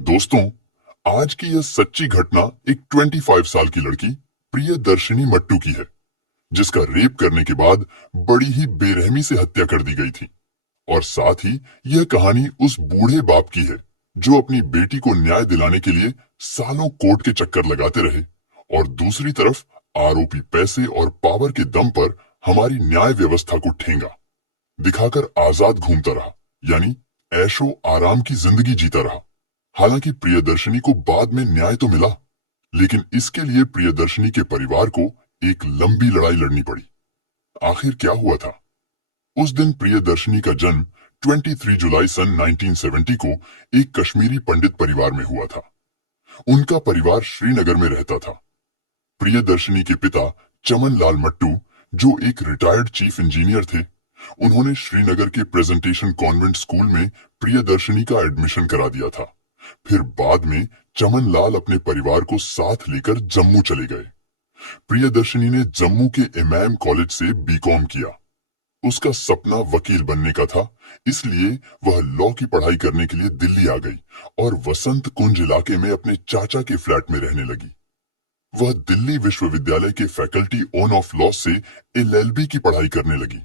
दोस्तों, आज की यह सच्ची घटना एक 25 साल की लड़की प्रियदर्शिनी मट्टू की है, जिसका रेप करने के बाद बड़ी ही बेरहमी से हत्या कर दी गई थी। और साथ ही यह कहानी उस बूढ़े बाप की है जो अपनी बेटी को न्याय दिलाने के लिए सालों कोर्ट के चक्कर लगाते रहे और दूसरी तरफ आरोपी पैसे और पावर के दम पर हमारी न्याय व्यवस्था को ठेंगा दिखाकर आजाद घूमता रहा, यानी ऐशो आराम की जिंदगी जीता रहा। हालांकि प्रियदर्शनी को बाद में न्याय तो मिला, लेकिन इसके लिए प्रियदर्शनी के परिवार को एक लंबी लड़ाई लड़नी पड़ी। आखिर क्या हुआ था? उस दिन प्रियदर्शनी का जन्म 23 जुलाई सन 1970 को एक कश्मीरी पंडित परिवार में हुआ था। उनका परिवार श्रीनगर में रहता था। प्रियदर्शनी के पिता चमन लाल मट्टू, जो एक रिटायर्ड चीफ इंजीनियर थे, उन्होंने श्रीनगर के प्रेजेंटेशन कॉन्वेंट स्कूल में प्रियदर्शनी का एडमिशन करा दिया था। फिर बाद में चमन लाल अपने परिवार को साथ लेकर जम्मू चले गए। प्रियदर्शनी ने जम्मू के इमाम कॉलेज से बीकॉम किया। उसका सपना वकील बनने का था, इसलिए वह लॉ की पढ़ाई करने के लिए दिल्ली आ गई और वसंत कुंज इलाके में अपने चाचा के फ्लैट में रहने लगी। वह दिल्ली विश्वविद्यालय के फैकल्टी ऑन ऑफ लॉ से एलएलबी की पढ़ाई करने लगी।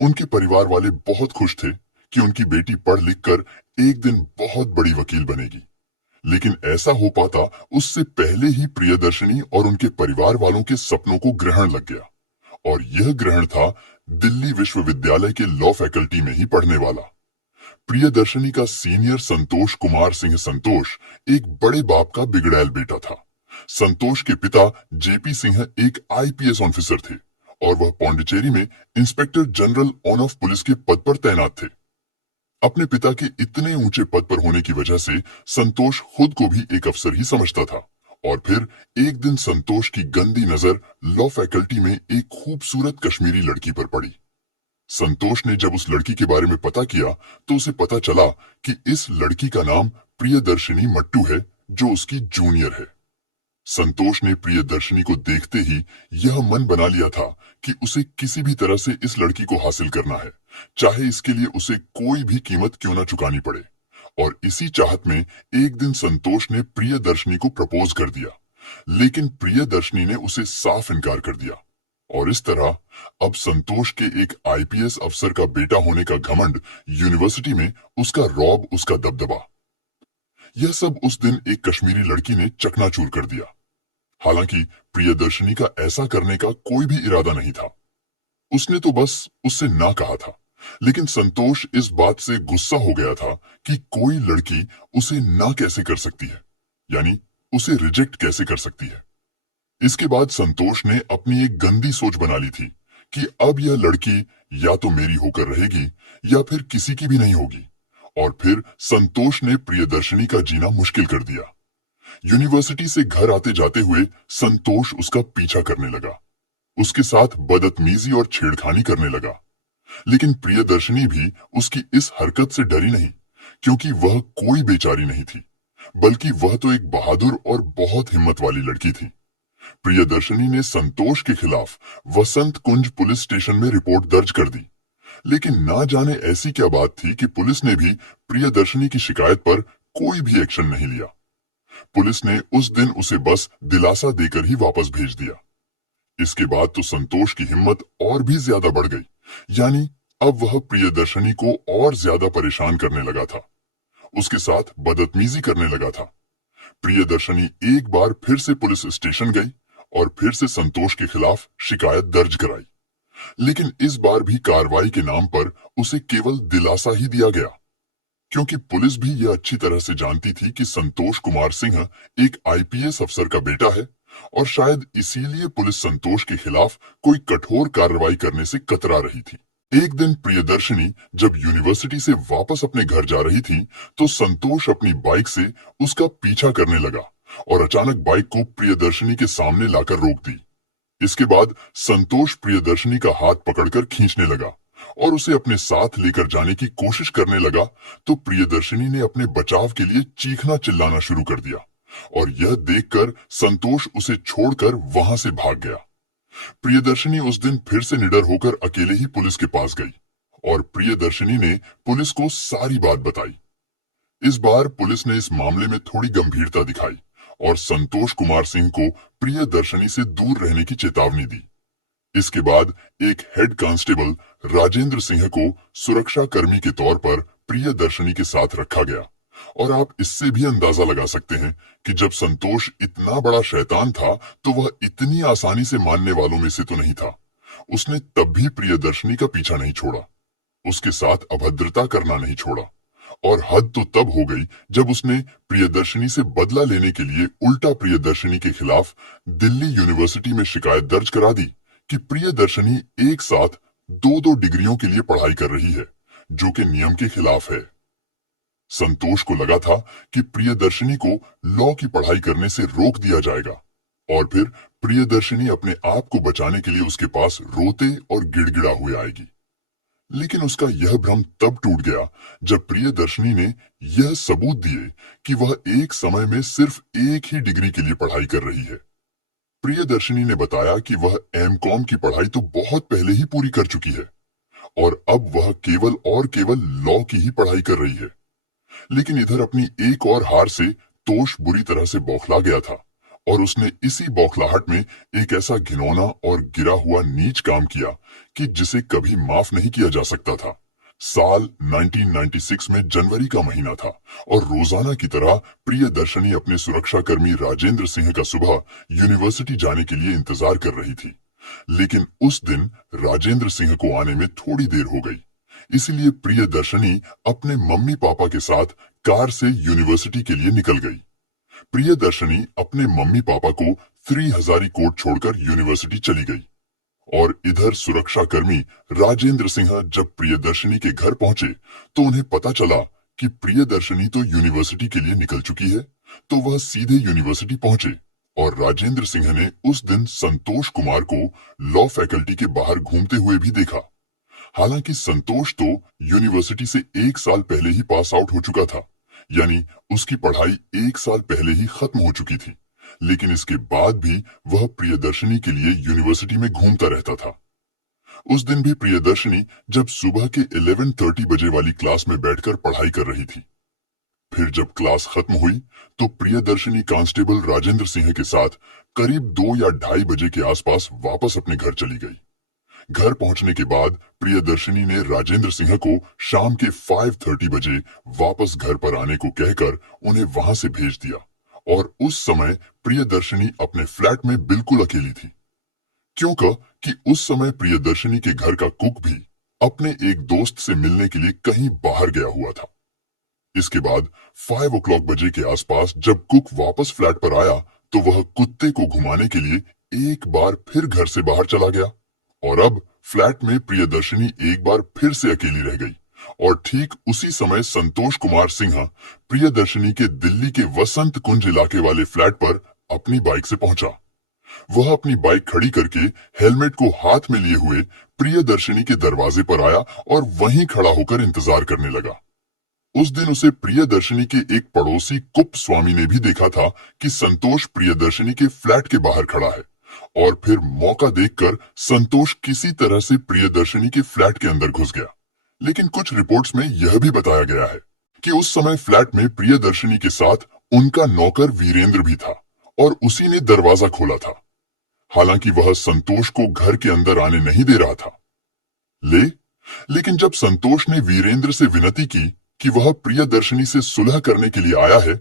उनके परिवार वाले बहुत खुश थे कि उनकी बेटी पढ़ लिख कर एक दिन बहुत बड़ी वकील बनेगी। लेकिन ऐसा हो पाता उससे पहले ही प्रियदर्शनी और उनके परिवार वालों के सपनों को ग्रहण लग गया, और यह ग्रहण था दिल्ली विश्वविद्यालय के लॉ फैकल्टी में ही पढ़ने वाला। प्रियदर्शनी का सीनियर संतोष कुमार सिंह संतोष एक बड़े बाप का बिगड़ैल बेटा था। संतोष के पिता जेपी सिंह एक आईपीएस ऑफिसर थे और वह पौंडीचेरी में inspector general on off police के पद पर तैनात थे। अपने पिता के इतने ऊंचे पद पर होने की वजह से संतोष खुद को भी एक अफसर ही समझता था। और फिर एक दिन संतोष की गंदी नजर लॉ फैकल्टी में एक खूबसूरत कश्मीरी लड़की पर पड़ी। संतोष ने जब उस लड़की के बारे में पता किया तो उसे पता चला कि इस लड़की का नाम प्रियदर्शिनी मट्टू है, जो उसकी जूनियर है। संतोष ने प्रियदर्शनी को देखते ही यह मन बना लिया था कि उसे किसी भी तरह से इस लड़की को हासिल करना है, चाहे इसके लिए उसे कोई भी कीमत क्यों ना चुकानी पड़े। और इसी चाहत में एक दिन संतोष ने प्रियदर्शनी को प्रपोज कर दिया, लेकिन प्रियदर्शनी ने उसे साफ इनकार कर दिया। और इस तरह अब संतोष के एक आईपीएस अफसर का बेटा होने का घमंड, यूनिवर्सिटी में उसका रौब, उसका दबदबा, यह सब उस दिन एक कश्मीरी लड़की ने चकनाचूर कर दिया। हालांकि प्रियदर्शनी का ऐसा करने का कोई भी इरादा नहीं था। उसने तो बस उससे ना कहा था, लेकिन संतोष इस बात से गुस्सा हो गया था कि कोई लड़की उसे ना कैसे कर सकती है, यानी उसे रिजेक्ट कैसे कर सकती है। इसके बाद संतोष ने अपनी एक गंदी सोच बना ली थी कि अब यह लड़की या तो मेरी होकर रहेगी या फिर किसी की भी नहीं होगी। और फिर संतोष ने प्रियदर्शनी का जीना मुश्किल कर दिया। यूनिवर्सिटी से घर आते जाते हुए संतोष उसका पीछा करने लगा, उसके साथ बदतमीजी और छेड़खानी करने लगा। लेकिन प्रियदर्शनी भी उसकी इस हरकत से डरी नहीं, क्योंकि वह कोई बेचारी नहीं थी, बल्कि वह तो एक बहादुर और बहुत हिम्मत वाली लड़की थी। प्रियदर्शनी ने संतोष के खिलाफ वसंत कुंज पुलिस स्टेशन में रिपोर्ट दर्ज कर दी। लेकिन ना जाने ऐसी क्या बात थी कि पुलिस ने भी प्रियदर्शनी की शिकायत पर कोई भी एक्शन नहीं लिया। पुलिस ने उस दिन उसे बस दिलासा देकर ही वापस भेज दिया। इसके बाद तो संतोष की हिम्मत और भी ज्यादा बढ़ गई, यानी अब वह प्रियदर्शनी को और ज्यादा परेशान करने लगा था, उसके साथ बदतमीजी करने लगा था। प्रियदर्शनी एक बार फिर से पुलिस स्टेशन गई और फिर से संतोष के खिलाफ शिकायत दर्ज कराई। लेकिन इस बार भी कार्रवाई के नाम पर उसे केवल दिलासा ही दिया गया, क्योंकि पुलिस भी यह अच्छी तरह से जानती थी कि संतोष कुमार सिंह एक आईपीएस अफसर का बेटा है, और शायद इसीलिए पुलिस संतोष के खिलाफ कोई कठोर कार्रवाई करने से कतरा रही थी। एक दिन प्रियदर्शनी जब यूनिवर्सिटी से वापस अपने घर जा रही थी तो संतोष अपनी बाइक से उसका पीछा करने लगा और अचानक बाइक को प्रियदर्शनी के सामने लाकर रोक दी। इसके बाद संतोष प्रियदर्शनी का हाथ पकड़कर खींचने लगा और उसे अपने साथ लेकर जाने की कोशिश करने लगा, तो प्रियदर्शनी ने अपने बचाव के लिए चीखना चिल्लाना शुरू कर दिया, और यह देखकर संतोष उसे छोड़कर वहां से भाग गया। प्रियदर्शनी उस दिन फिर से निडर होकर अकेले ही पुलिस के पास गई और प्रियदर्शनी ने पुलिस को सारी बात बताई। इस बार पुलिस ने इस मामले में थोड़ी गंभीरता दिखाई और संतोष कुमार सिंह को प्रियदर्शनी से दूर रहने की चेतावनी दी। इसके बाद एक हेड कांस्टेबल राजेंद्र सिंह को सुरक्षा कर्मी के तौर पर प्रियदर्शनी के साथ रखा गया। और आप इससे भी अंदाजा लगा सकते हैं कि जब संतोष इतना बड़ा शैतान था तो वह इतनी आसानी से मानने वालों में से तो नहीं था। उसने तब भी प्रियदर्शनी का पीछा नहीं छोड़ा, उसके साथ अभद्रता करना नहीं छोड़ा। और हद तो तब हो गई जब उसने प्रियदर्शनी से बदला लेने के लिए उल्टा प्रियदर्शनी के खिलाफ दिल्ली यूनिवर्सिटी में शिकायत दर्ज करा दी कि प्रियदर्शनी एक साथ दो दो डिग्रियों के लिए पढ़ाई कर रही है, जो कि नियम के खिलाफ है। संतोष को लगा था कि प्रियदर्शनी को लॉ की पढ़ाई करने से रोक दिया जाएगा और फिर प्रियदर्शनी अपने आप को बचाने के लिए उसके पास रोते और गिड़गिड़ा हुए आएगी। लेकिन उसका यह भ्रम तब टूट गया जब प्रियदर्शनी ने यह सबूत दिए कि वह एक समय में सिर्फ एक ही डिग्री के लिए पढ़ाई कर रही है। प्रियदर्शनी ने बताया कि वह एमकॉम की पढ़ाई तो बहुत पहले ही पूरी कर चुकी है और अब वह केवल और केवल लॉ की ही पढ़ाई कर रही है। लेकिन इधर अपनी एक और हार से तोष बुरी तरह से बौखला गया था और उसने इसी बौखलाहट में एक ऐसा घिनौना और गिरा हुआ नीच काम किया कि जिसे कभी माफ नहीं किया जा सकता था। साल 1996 में जनवरी का महीना था और रोजाना की तरह प्रियदर्शनी अपने सुरक्षाकर्मी राजेंद्र सिंह का सुबह यूनिवर्सिटी जाने के लिए इंतजार कर रही थी। लेकिन उस दिन राजेंद्र सिंह को आने में थोड़ी देर हो गई, इसलिए प्रियदर्शनी अपने मम्मी पापा के साथ कार से यूनिवर्सिटी के लिए निकल गई। प्रियदर्शनी अपने मम्मी पापा को 3000 कोट छोड़कर यूनिवर्सिटी चली गई और इधर सुरक्षा कर्मी राजेंद्र सिंह जब प्रियदर्शनी के घर पहुंचे तो उन्हें पता चला कि प्रियदर्शनी तो यूनिवर्सिटी के लिए निकल चुकी है, तो वह सीधे यूनिवर्सिटी पहुंचे। और राजेंद्र सिंह ने उस दिन संतोष कुमार को लॉ फैकल्टी के बाहर घूमते हुए भी देखा। हालांकि संतोष तो यूनिवर्सिटी से एक साल पहले ही पास आउट हो चुका था, यानी उसकी पढ़ाई एक साल पहले ही खत्म हो चुकी थी, लेकिन इसके बाद भी वह प्रियदर्शनी के लिए यूनिवर्सिटी में घूमता रहता था। उस दिन भी प्रियदर्शनी जब सुबह के 11:30 बजे वाली क्लास में बैठकर पढ़ाई कर रही थी। फिर जब क्लास खत्म हुई तो प्रियदर्शनी कांस्टेबल राजेंद्र सिंह के साथ करीब 2 या 2:30 बजे के आसपास वापस अपने घर चली गई। घर पहुंचने के बाद प्रियदर्शनी ने राजेंद्र सिंह को शाम के 5:30 बजे वापस घर पर आने को कहकर उन्हें वहां से भेज दिया और उस समय प्रियदर्शनी अपने फ्लैट में बिल्कुल अकेली थी, क्योंकि उस समय प्रियदर्शनी के घर का कुक भी अपने एक दोस्त से मिलने के लिए कहीं बाहर गया हुआ था। इसके बाद 5 o'clock बजे के आसपास जब कुक वापस फ्लैट पर आया तो वह कुत्ते को घुमाने के लिए एक बार फिर घर से बाहर चला गया और अब फ्लैट में प्रियदर्शनी एक बार फिर से अकेली रह गई। और ठीक उसी समय संतोष कुमार सिंह प्रियदर्शनी के दिल्ली के वसंत कुंज इलाके वाले फ्लैट पर अपनी बाइक से पहुंचा। वह अपनी बाइक खड़ी करके हेलमेट को हाथ में लिए हुए प्रियदर्शनी के दरवाजे पर आया और वहीं खड़ा होकर इंतजार करने लगा। उस दिन उसे प्रियदर्शनी के एक पड़ोसी कुप स्वामी ने भी देखा था कि संतोष प्रियदर्शनी के फ्लैट के बाहर खड़ा है और फिर मौका देखकर संतोष किसी तरह से प्रियदर्शनी के फ्लैट के अंदर घुस गया। लेकिन कुछ रिपोर्ट्स में यह भी बताया गया है कि उस समय फ्लैट में प्रियदर्शनी के साथ उनका नौकर वीरेंद्र भी था और उसी ने दरवाजा खोला था। हालांकि वह संतोष को घर के अंदर आने नहीं दे रहा था। लेकिन जब संतोष ने वीरेंद्र से विनती की कि वह प्रियदर्शनी से सुलह करने के लिए आया है,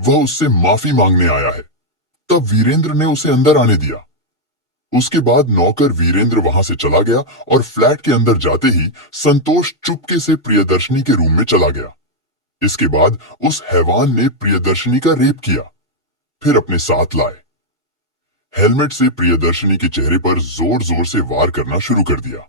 वह उससे माफी मांगने आया है, तब वीरेंद्र ने उसे अंदर आने दिया। उसके बाद नौकर वीरेंद्र वहां से चला गया और फ्लैट के अंदर जाते ही संतोष चुपके से प्रियदर्शनी के रूम में चला गया। इसके बाद उस हैवान ने प्रियदर्शनी का रेप किया, फिर अपने साथ लाए। हेलमेट से प्रियदर्शनी के चेहरे पर जोर जोर से वार करना शुरू कर दिया।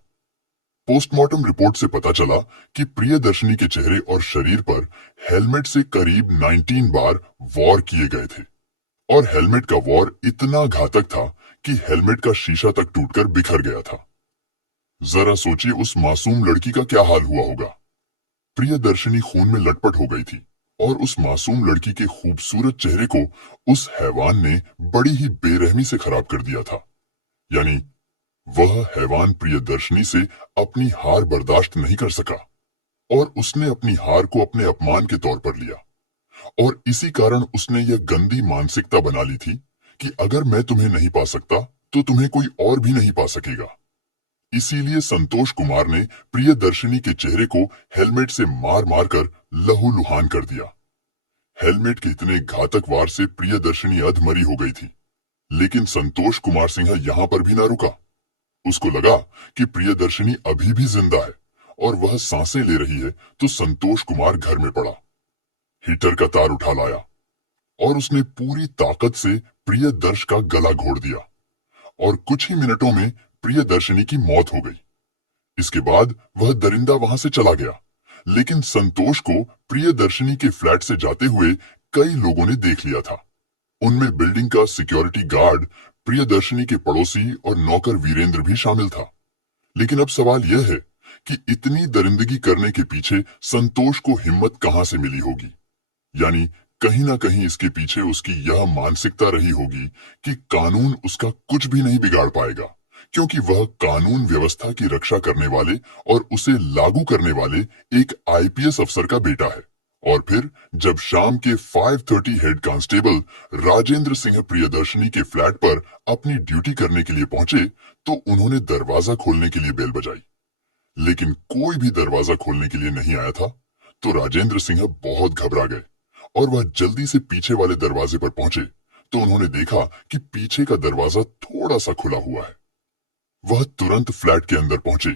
पोस्टमार्टम रिपोर्ट से पता चला कि प्रियदर्शनी के चेहरे और शरीर पर हेलमेट से करीब 19 बार वार किए गए थे और हेलमेट का वार इतना घातक था कि हेलमेट का शीशा तक टूटकर बिखर गया था। जरा सोचिए उस मासूम लड़की का क्या हाल हुआ होगा। प्रियदर्शनी खून में लटपट हो गई थी और उस मासूम लड़की के खूबसूरत चेहरे को उस हैवान ने बड़ी ही बेरहमी से खराब कर दिया था। यानी वह हैवान प्रियदर्शनी से अपनी हार बर्दाश्त नहीं कर सका और उसने अपनी हार को अपने अपमान के तौर पर लिया और इसी कारण उसने यह गंदी मानसिकता बना ली थी कि अगर मैं तुम्हें नहीं पा सकता तो तुम्हें कोई और भी नहीं पा सकेगा। इसीलिए संतोष कुमार ने प्रियदर्शिनी के चेहरे को हेलमेट से मार मार कर लहूलुहान कर दिया। हेलमेट के इतने घातक वार से प्रियदर्शिनी अधमरी हो गई थी। लेकिन संतोष कुमार सिंह यहां पर भी ना रुका। उसको लगा कि प्रियदर्शिनी अभी भी जिंदा है और वह सांसें ले रही है, तो संतोष कुमार घर में पड़ा, हीटर का तार उठा लाया और उसने पूरी ताकत से प्रियदर्श का गला घोट दिया और कुछ ही मिनटों में प्रियदर्शिनी की मौत हो गई। इसके बाद वह दरिंदा वहां से चला गया, लेकिन संतोष को प्रियदर्शिनी के फ्लैट से जाते हुए कई लोगों ने देख लिया था। उनमें बिल्डिंग का सिक्योरिटी गार्ड, प्रियदर्शिनी के पड़ोसी और नौकर वीरेंद्र भी शामिल था। लेकिन अब सवाल यह है कि इतनी दरिंदगी करने के पीछे संतोष को हिम्मत कहां से मिली होगी। यानी कहीं ना कहीं इसके पीछे उसकी यह मानसिकता रही होगी कि कानून उसका कुछ भी नहीं बिगाड़ पाएगा, क्योंकि वह कानून व्यवस्था की रक्षा करने वाले और उसे लागू करने वाले एक आईपीएस अफसर का बेटा है। और फिर जब शाम के 5:30 हेड कांस्टेबल राजेंद्र सिंह प्रियदर्शिनी के फ्लैट पर अपनी ड्यूटी करने के लिए पहुंचे, तो उन्होंने दरवाजा खोलने के लिए बेल बजाई, लेकिन कोई भी दरवाजा खोलने के लिए नहीं आया था। तो राजेंद्र सिंह बहुत घबरा गए और वह जल्दी से पीछे वाले दरवाजे पर पहुंचे, तो उन्होंने देखा कि पीछे का दरवाजा थोड़ा सा खुला हुआ है। वह तुरंत फ्लैट के अंदर पहुंचे,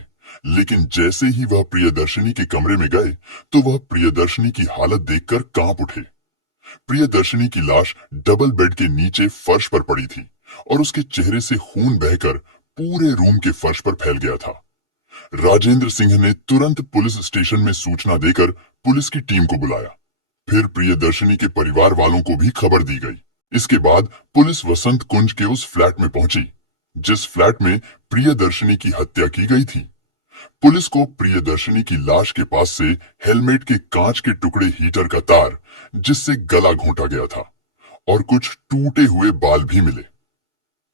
लेकिन जैसे ही वह प्रियदर्शिनी के कमरे में गए, तो वह प्रियदर्शिनी की हालत देखकर कांप उठे। प्रियदर्शिनी की लाश डबल बेड के नीचे फर्श पर पड़ी थी और उसके चेहरे से खून बहकर पूरे रूम के फर्श पर फैल गया था। राजेंद्र सिंह ने तुरंत पुलिस स्टेशन में सूचना देकर पुलिस की टीम को बुलाया। फिर प्रियदर्शिनी के परिवार वालों को भी खबर दी गई। इसके बाद पुलिस वसंत कुंज के उस फ्लैट में पहुंची जिस फ्लैट में प्रियदर्शिनी की हत्या की गई थी। पुलिस को प्रियदर्शिनी की लाश के पास से हेलमेट के कांच के टुकड़े, हीटर का तार जिससे गला घोंटा गया था और कुछ टूटे हुए बाल भी मिले।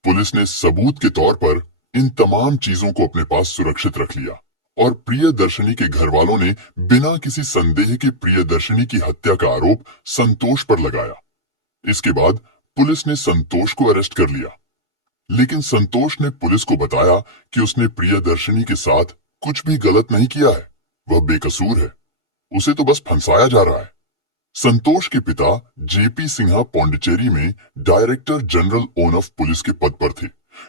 पुलिस ने सबूत के तौर पर इन तमाम चीजों को अपने पास सुरक्षित रख लिया और प्रियदर्शिनी के घर वालों ने बिना किसी संदेह के प्रियदर्शिनी की हत्या का आरोप संतोष पर लगाया। इसके बाद पुलिस ने संतोष को अरेस्ट कर लिया, लेकिन संतोष ने पुलिस को बताया कि उसने प्रियदर्शिनी के साथ कुछ भी गलत नहीं किया है, वह बेकसूर है, उसे तो बस फंसाया जा रहा है। संतोष के पिता जेपी सिन्हा पौंडीचेरी में director general own of police के पद पर थे,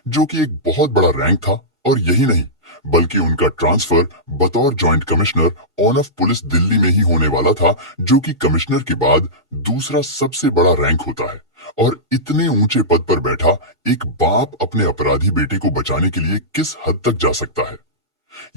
जो कि एक बहुत बड़ा रैंक था। और यही नहीं, बल्कि उनका ट्रांसफर बतौर joint commissioner on off police Delhi में ही होने वाला था, जो कि कमिश्नर के बाद दूसरा सबसे बड़ा रैंक होता है। और इतने ऊंचे पद पर बैठा एक बाप अपने अपराधी बेटे को बचाने के लिए किस हद तक जा सकता है,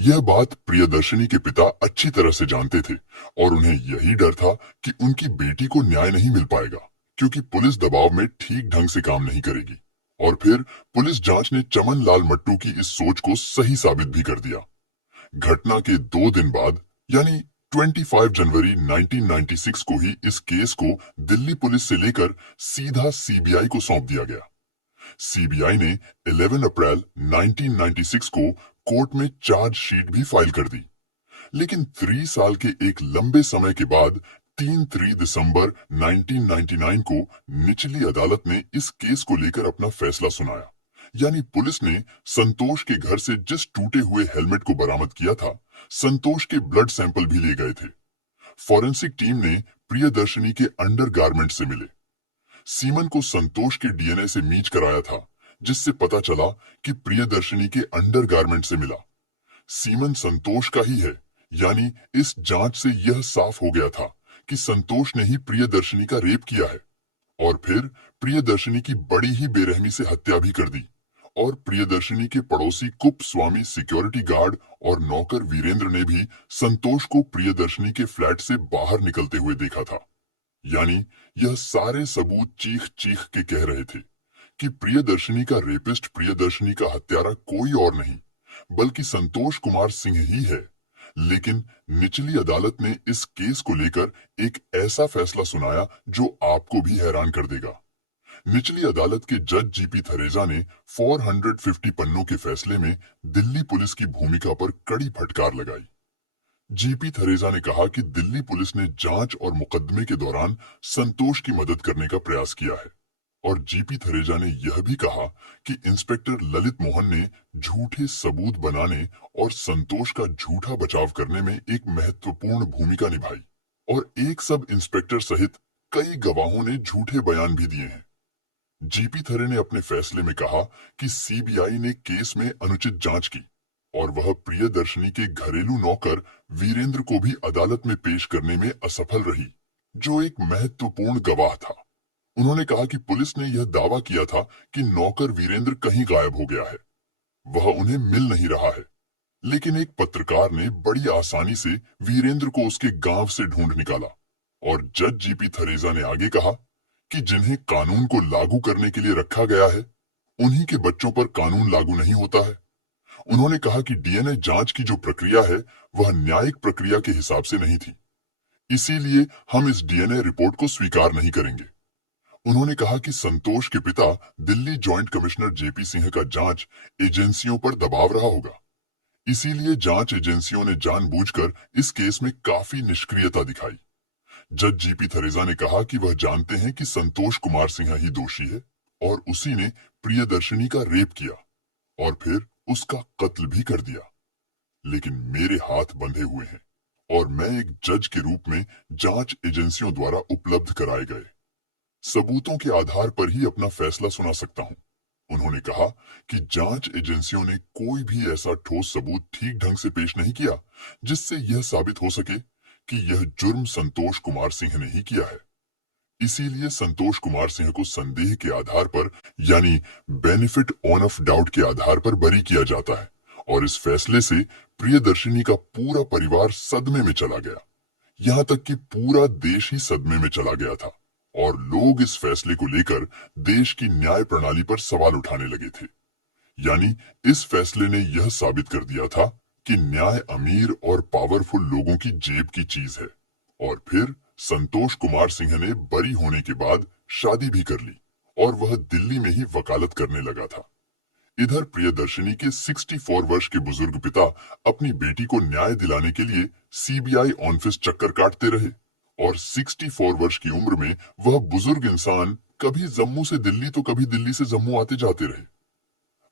यह बात प्रियदर्शिनी के पिता अच्छी तरह से जानते थे और उन्हें यही डर था कि उनकी बेटी को न्याय नहीं मिल पाएगा, क्योंकि पुलिस दबाव में ठीक ढंग से काम नहीं करेगी। और फिर पुलिस जांच ने चमन लाल मट्टू की इस सोच को सही साबित भी कर दिया। घटना के 2 दिन बाद, यानी 25 जनवरी 1996 को ही इस केस को दिल्ली पुलिस से लेकर सीधा सीबीआई को सौंप दिया गया। सीबीआई ने 11 अप्रैल 1996 को कोर्ट में चार्जशीट भी फाइल कर दी। लेकिन 3 साल के एक लंबे समय के बाद 3 दिसंबर 1999 को निचली अदालत ने इस केस को लेकर अपना फैसला सुनाया। यानी पुलिस ने संतोष के घर से जिस टूटे हुए हेलमेट को बरामद किया था, संतोष के ब्लड सैंपल भी लिए गए थे। फॉरेंसिक टीम ने प्रियदर्शिनी के अंडरगारमेंट से मिले सीमन को संतोष के डीएनए से मीच कराया था, जिससे पता चला कि प्रियदर्शिनी के अंडरगारमेंट से मिला सीमन संतोष का ही है। यानी इस जांच से यह साफ हो गया था कि संतोष ने ही प्रियदर्शिनी का रेप किया है और फिर प्रियदर्शिनी की बड़ी ही बेरहमी से हत्या भी कर दी। और प्रियदर्शिनी के पड़ोसी कुप स्वामी सिक्योरिटी गार्ड और नौकर वीरेंद्र ने भी संतोष को प्रियदर्शिनी के फ्लैट से बाहर निकलते हुए देखा था। यानी यह सारे सबूत चीख चीख के कह रहे थे कि प्रियदर्शिनी का रेपिस्ट, प्रियदर्शिनी का हत्यारा कोई और नहीं बल्कि संतोष कुमार सिंह ही है। लेकिन निचली अदालत ने इस केस को लेकर एक ऐसा फैसला सुनाया जो आपको भी हैरान कर देगा। निचली अदालत के जज जीपी थरेजा ने 450 पन्नों के फैसले में दिल्ली पुलिस की भूमिका पर कड़ी फटकार लगाई। जीपी थरेजा ने कहा कि दिल्ली पुलिस ने जांच और मुकदमे के दौरान संतोष की मदद करने का प्रयास किया है। और जीपी थरेजा ने यह भी कहा कि इंस्पेक्टर ललित मोहन ने झूठे सबूत बनाने और संतोष का झूठा बचाव करने में एक महत्वपूर्ण भूमिका निभाई। और एक सब इंस्पेक्टर सहित कई गवाहों ने झूठे बयान भी दिए हैं। जीपी थरे ने अपने फैसले में कहा कि सीबीआई ने केस में अनुचित जांच की और वह प्रियदर्शनी के घरेलू नौकर वीरेंद्र को भी अदालत में पेश करने में असफल रही, जो एक महत्वपूर्ण गवाह था। उन्होंने कहा कि पुलिस ने यह दावा किया था कि नौकर वीरेंद्र कहीं गायब हो गया है, वह उन्हें मिल नहीं रहा है। लेकिन एक पत्रकार ने बड़ी आसानी से वीरेंद्र को उसके गांव से ढूंढ निकाला। और जज जीपी थरेजा ने आगे कहा कि जिन्हें कानून को लागू करने के लिए रखा गया है, उन्हीं के बच्चों पर कानून लागू नहीं होता है। उन्होंने कहा कि डीएनए जांच की जो प्रक्रिया है, वह न्यायिक प्रक्रिया के हिसाब से नहीं थी, इसीलिए हम इस डीएनए रिपोर्ट को स्वीकार नहीं करेंगे। उन्होंने कहा कि संतोष के पिता Delhi joint commissioner JP Singh का जांच एजेंसियों पर दबाव रहा होगा, इसीलिए जांच एजेंसियों ने जानबूझकर इस केस में काफी निष्क्रियता दिखाई। जज जीपी थरेजा ने कहा कि वह जानते हैं कि संतोष कुमार सिंह ही दोषी है और उसी ने प्रियदर्शनी का रेप किया और फिर उसका कत्ल भी कर दिया। लेकिन मेरे हाथ बंधे हुए हैं और मैं एक जज के रूप में जांच एजेंसियों द्वारा उपलब्ध कराए गए सबूतों के आधार पर ही अपना फैसला सुना सकता हूं। उन्होंने कहा कि जांच एजेंसियों ने कोई भी ऐसा ठोस सबूत ठीक ढंग से पेश नहीं किया जिससे यह साबित हो सके कि यह जुर्म संतोष कुमार सिंह ने ही किया है। इसीलिए संतोष कुमार सिंह को संदेह के आधार पर, यानी बेनिफिट ऑन ऑफ डाउट के आधार पर बरी किया जाता है। और इस फैसले से प्रियदर्शिनी का पूरा परिवार सदमे में चला गया, यहाँ तक कि पूरा देश ही सदमे में चला गया था। और लोग इस फैसले को लेकर देश की न्याय प्रणाली पर सवाल उठाने लगे थे। यानी इस फैसले ने यह साबित कर दिया था कि न्याय अमीर और पावरफुल लोगों की जेब की चीज है। और फिर संतोष कुमार सिंह ने बरी होने के बाद शादी भी कर ली और वह दिल्ली में ही वकालत करने लगा था। इधर प्रियदर्शिनी के 64 वर्ष के बुजुर्ग पिता अपनी बेटी को न्याय दिलाने के लिए सीबीआई ऑफिस चक्कर काटते रहे और 64 वर्ष की उम्र में वह बुजुर्ग इंसान कभी जम्मू से दिल्ली तो कभी दिल्ली से जम्मू आते जाते रहे।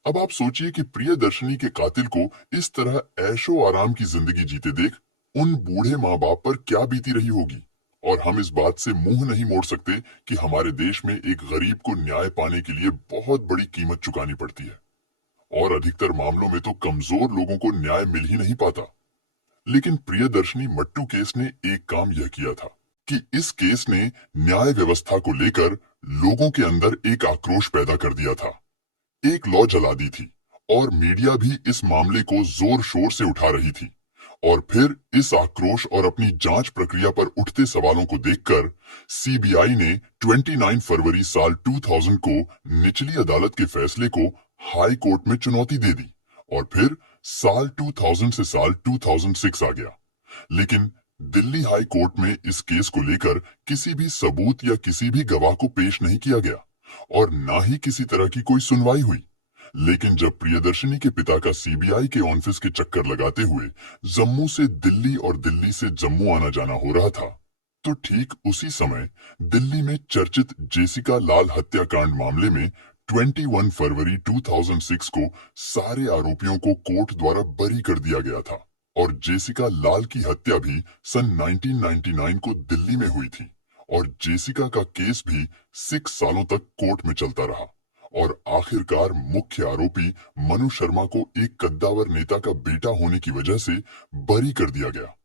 अब आप सोचिए कि प्रियदर्शनी के कातिल को इस तरह ऐशो आराम की जिंदगी जीते देख उन बूढ़े माँ बाप पर क्या बीती रही होगी। और हम इस बात से मुंह नहीं मोड़ सकते कि हमारे देश में एक गरीब को न्याय पाने के लिए बहुत बड़ी कीमत चुकानी पड़ती है और अधिकतर मामलों में तो कमजोर लोगों को न्याय मिल ही नहीं पाता। लेकिन प्रियदर्शनी मट्टू केस ने एक काम यह किया था कि इस केस ने न्याय व्यवस्था को लेकर लोगों के अंदर एक आक्रोश पैदा कर दिया था, एक लौ जला दी थी। और मीडिया भी इस मामले को जोर शोर से उठा रही थी। और फिर इस आक्रोश और अपनी जांच प्रक्रिया पर उठते सवालों को देखकर सीबीआई ने 29 फरवरी साल 2000 को निचली अदालत के फैसले को हाई कोर्ट में चुनौती दे दी। और फिर साल 2000 से साल 2006 आ गया। लेकिन दिल्ली हाई कोर्ट में इस केस को लेकर किसी भी सबूत या किसी भी गवाह को पेश नहीं किया गया और ना ही किसी तरह की कोई सुनवाई हुई। लेकिन जब प्रियदर्शनी के पिता का सीबीआई के ऑफिस के चक्कर लगाते हुए जम्मू से दिल्ली और दिल्ली से जम्मू आना जाना हो रहा था, तो ठीक उसी समय दिल्ली में चर्चित जेसिका लाल हत्याकांड मामले में 21 फरवरी 2006 को सारे आरोपियों को कोर्ट द्वारा बरी कर दिया गया था। और जेसिका लाल की हत्या भी सन 1999 को दिल्ली में हुई थी और जेसिका का केस भी 6 सालों तक कोर्ट में चलता रहा। और आखिरकार मुख्य आरोपी मनु शर्मा को एक कद्दावर नेता का बेटा होने की वजह से बरी कर दिया गया।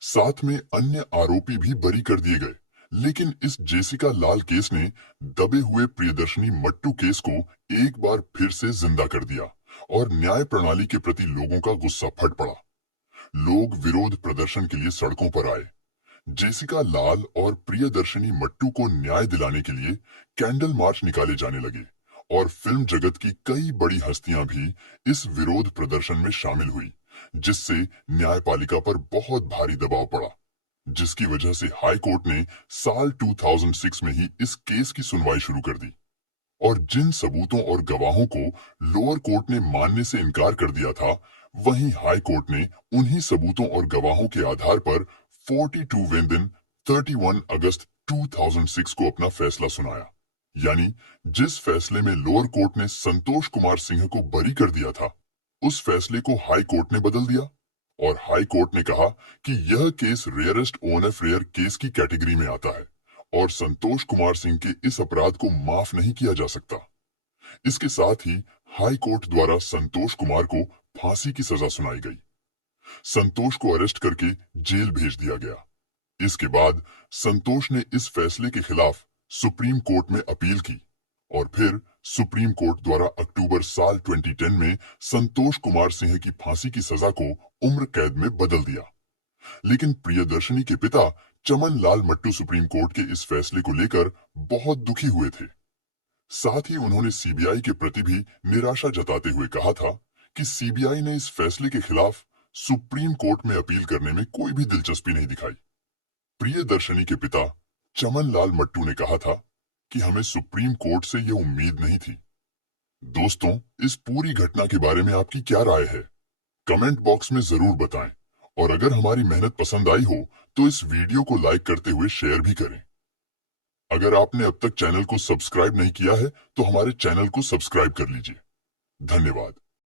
साथ में अन्य आरोपी भी बरी कर दिए गए। लेकिन इस जेसिका लाल केस ने दबे हुए प्रियदर्शनी मट्टू केस को एक बार फिर से जिंदा कर दिया और न्याय प्रणाली के प्रति लोगों का गुस्सा फट पड़ा। लोग विरोध प्रदर्शन के लिए सड़कों पर आए। जेसिका लाल और प्रियदर्शनी मट्टू को न्याय दिलाने के लिए कैंडल मार्च निकाले जाने लगे और फिल्म जगत की कई बड़ी हस्तियां भी इस विरोध प्रदर्शन में शामिल हुई, जिससे न्यायपालिका पर बहुत भारी दबाव पड़ा, जिसकी वजह से हाई कोर्ट ने साल 2006 में ही इस केस की सुनवाई शुरू कर दी। और जिन सबूतों और गवाहों को लोअर कोर्ट ने मानने से इनकार कर दिया था, वहीं हाई कोर्ट ने उन्हीं सबूतों और गवाहों के आधार पर 42 वें दिन 31 अगस्त 2006 को अपना फैसला सुनाया। यानी जिस फैसले में लोअर कोर्ट ने संतोष कुमार सिंह को बरी कर दिया था, उस फैसले को हाई कोर्ट ने बदल दिया और हाई कोर्ट ने कहा कि यह केस रेयरेस्ट ओएनएफ रेयर केस की कैटेगरी में आता है और संतोष कुमार सिंह के इस अपराध को माफ नहीं किया जा सकता। इसके साथ ही हाई कोर्ट द्वारा संतोष कुमार को फांसी की सजा सुनाई गई। संतोष को अरेस्ट करके जेल भेज दिया गया। इसके बाद संतोष ने इस फैसले के खिलाफ सुप्रीम कोर्ट में अपील की और फिर सुप्रीम कोर्ट द्वारा अक्टूबर साल 2010 में संतोष कुमार सिंह की फांसी की सजा को उम्र कैद में बदल दिया। लेकिन प्रियदर्शनी के पिता चमन लाल मट्टू सुप्रीम कोर्ट के इस फैसले को लेकर बहुत दुखी हुए थे। साथ ही उन्होंने सीबीआई के प्रति भी निराशा जताते हुए कहा था कि सीबीआई ने इस फैसले के खिलाफ सुप्रीम कोर्ट में अपील करने में कोई भी दिलचस्पी नहीं दिखाई। प्रियदर्शनी के पिता चमन लाल मट्टू ने कहा था कि हमें सुप्रीम कोर्ट से यह उम्मीद नहीं थी। दोस्तों, इस पूरी घटना के बारे में आपकी क्या राय है? कमेंट बॉक्स में जरूर बताएं और अगर हमारी मेहनत पसंद आई हो तो इस वीडियो को लाइक करते हुए शेयर भी करें। अगर आपने अब तक चैनल को सब्सक्राइब नहीं किया है तो हमारे चैनल को सब्सक्राइब कर लीजिए। धन्यवाद।